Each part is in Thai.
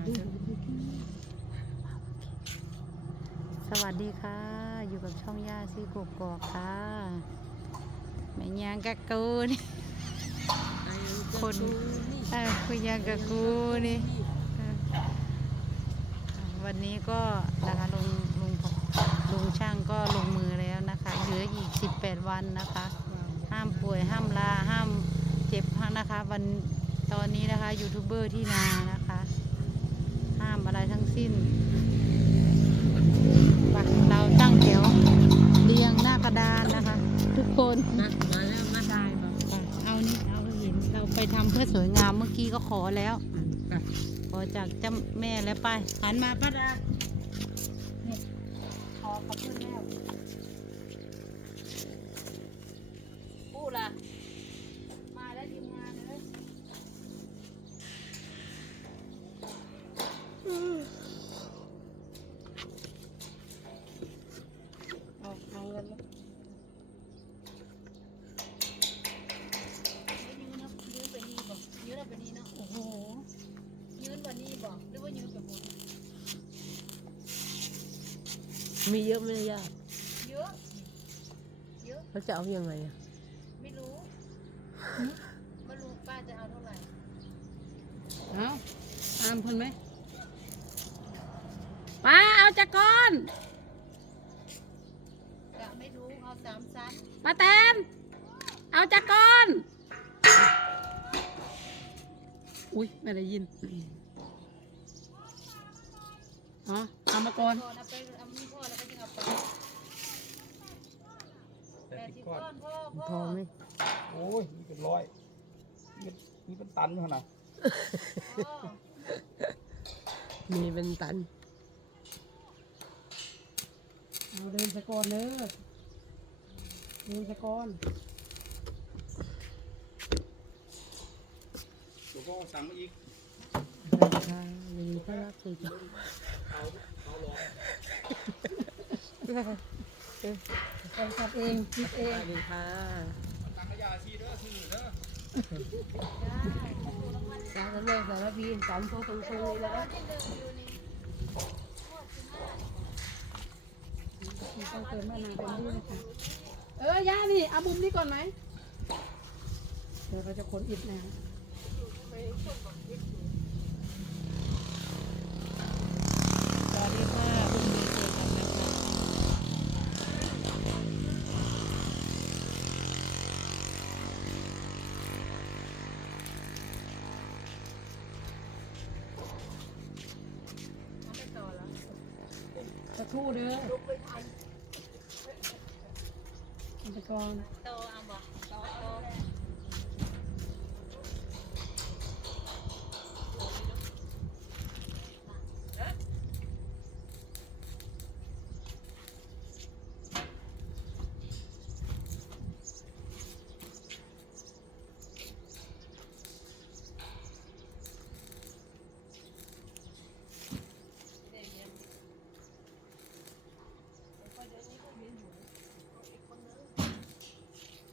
สวัสดีค่ะ อยู่กับช่องย่าซีกกอกค่ะแม่ยางกะกูนี่คนเออคุณยางกะกูนี่วันนี้ก็นะคะลุงลุงลุงช่างก็ลงมือแล้วนะคะเหลืออีก18วันนะคะ ห้ามป่วยห้ามลาห้ามเจ็บนะคะวันตอนนี้นะคะยูทูบเบอร์ที่นานะคะ ห้ามอะไรทั้งสิ้นไปเราตั้งแถวเรียงหน้ากระดานนะคะ ทุกคนมามาแล้วมาได้แบบไปเอานี่เอาให้เห็นเราไปทำเพื่อสวยงามเมื่อกี้ก็ขอแล้วไปขอจากเจ้าแม่แล้วไปหันมาป้าดานี่ขอขอบคุณแล้วพูดล่ะ มาแล้วทีมงานเลย เอาเอาเงินมา ยืนนะยืนไปนี่บอกยืนไปนี่เนาะโอ้โหยืนกว่านี้บอกหรือว่ายืนแบบบน มีเยอะไหมเนี่ยย่าเยอะ เยอะ เขาจะเอายังไงอะ ไม่รู้ไม่รู้ป้าจะเอาเท่าไหร่ เอาตามคนไหมป้าเอาจักรอนกะไม่รู้เอาสามชั้นป้าแตนเอาจักรอน อุ้ยไม่ได้ยิน อ๋อเอามาก่อน ก่อนเอาไปเอามีพ่อ แล้วก็จะเอาไปแปดสิบก้อนพ่อพ่อพอไหมโอ้ยมีเป็นร้อยมีมีเป็นตันขนาดพ่อมีเป็นตัน เอาเดินสะกอนเด้อเดินสะกอนหลวงพ่อสั่งมาอีกค่ะยินดีต้อนรับสู่ช่องเอาเอาลองทำเองคิดเองดีค่ะตังกระยาชีเด้อชื่อเด้อสารแม่สารพีนสามโซ่ตรงๆเลยนะต้องเติมมะนาวเป็นด้วยนะคะเออย่านี่เอามุมนี้ก่อนไหมเดี๋ยวเราจะขนอิฐนะสวัสดีค่ะรุ่งเรืองเจอกันนะคะเอาไปต่อแล้ว สักครู่เด้อเอาไปก่อน ต่อเอาบ่ต่อต่อ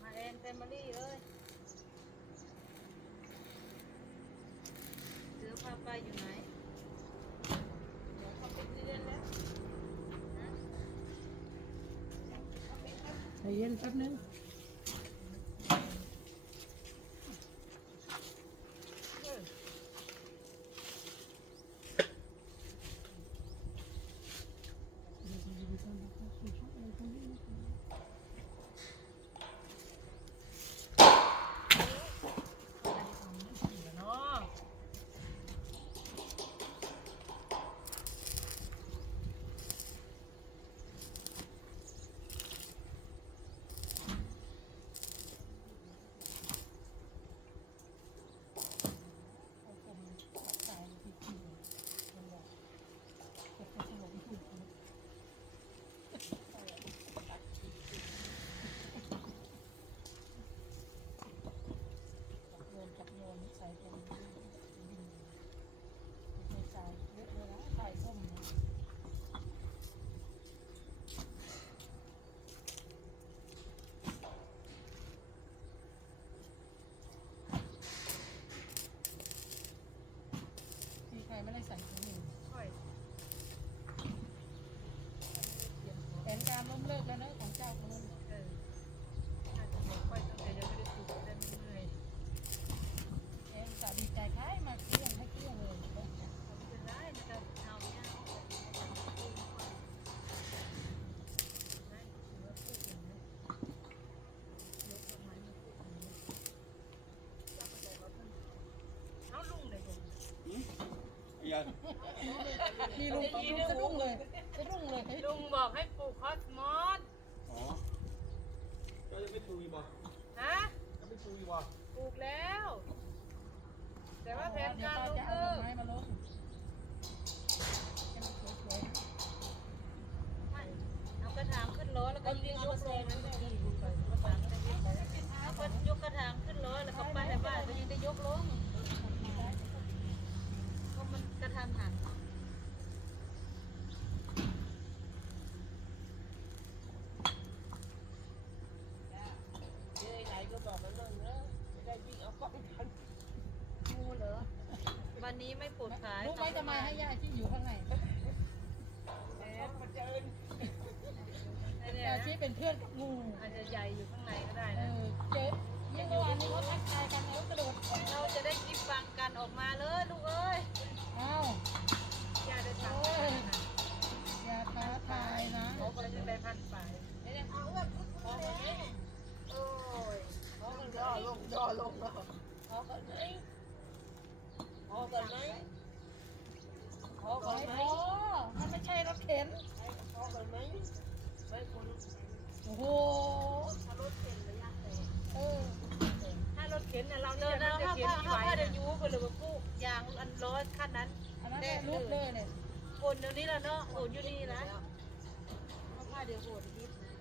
มาแอนแฟมิลี่เอ้ยเสือพาไปอยู่ไหนเดี๋ยวเขาไปเรียนแล้ว ใจ มีลุงลุงสะดุ้งเลยสะดุ้งเลยลุงบอกให้ปลูกคอสมอสอ๋อเจ้าจะไม่ปลูกอีกบ่ฮะจะไม่ปลูกอีกบ่ปลูกแล้ว แต่ว่าแผนเดี๋ยวการป้าล้มจะเอาเลิดอกกไม้มาลงให้มันสวยเอากระถางขึ้นรถแล้วก็ยกลงนั้นได้ดีไปกระถางก็ได้ยกไปเอาก็ยกกระถางขึ้นรถแล้วก็ไปในบ้านก็ยังได้ยกลงเพราะมันกระทันหั นงูเหรอวันนี้ไม่ปวดขาๆรู้ไหมทำไมให้ย่าที่อยู่ข้างในไอ้เนี่ยย่านะที่เป็นเพื่อนกับงูอาจจะใหญ่อยู่ข้างในก็ได้เอนะอเจ๊ยิ่งเมื่อว นั้นอันนั้นได้รูปเลยเนี่ยคนเดี๋ยวนี้แล้วเนาะโอนอยู่นี่นะเพราะว่าเดี๋ยวโอนนิดนะ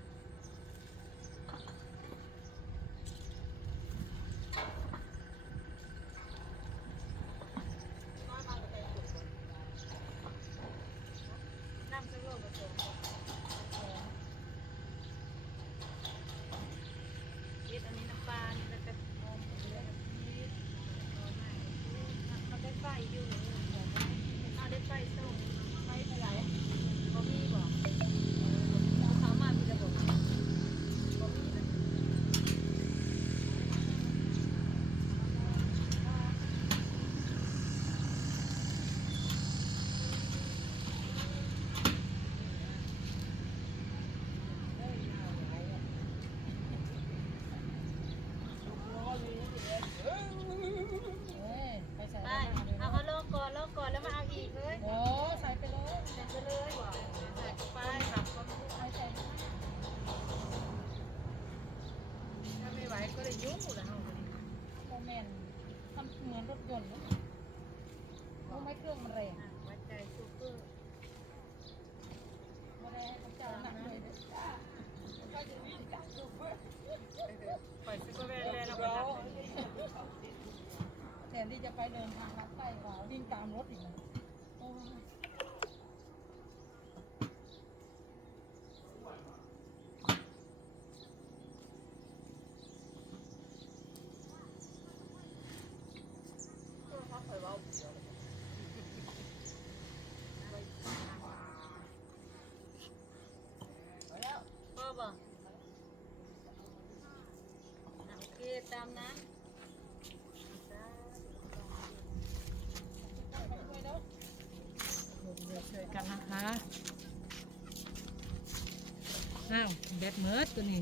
น้ำสักโลกผสมยิดอันนี้น้ำปลานี่แล้วก็นมเลยยิดเขาได้ไฟอยู่เอาได้ไฟส่งไฟเท่าไหร่บ่มีบอกเขามามีระบบบ่มีนะ เอ้ยไปใส่ ไป ไป เอาเขาลงก่อนลงก่อนแล้วมาเอาอีกเลย โอ้ใส่ไปเลย ใส่ไปเลยใส่ไปขับก็ ใส่ใส่ ถ้าไม่ไหวก็เลยยุ่งแล้ว โมเมนต์ทำเหมือน รถยนต์นะรู้ไหมเครื่องมันแรงวัดใจซูเปอร์ไม่ได้ให้พระเจ้าหนักเลยนะปล่อยซูเปอร์แมนเลยเราก็ทำแทนที่จะไปเดินทางลัดใต้ขวาวิ่งตามรถอีกนะโอ้ย พ่อบอกโอเคตามนั้น ไปด้วยเนาะ เดี๋ยวช่วยกันนะคะ อ้าวแบตเมิร์ดตัวนี้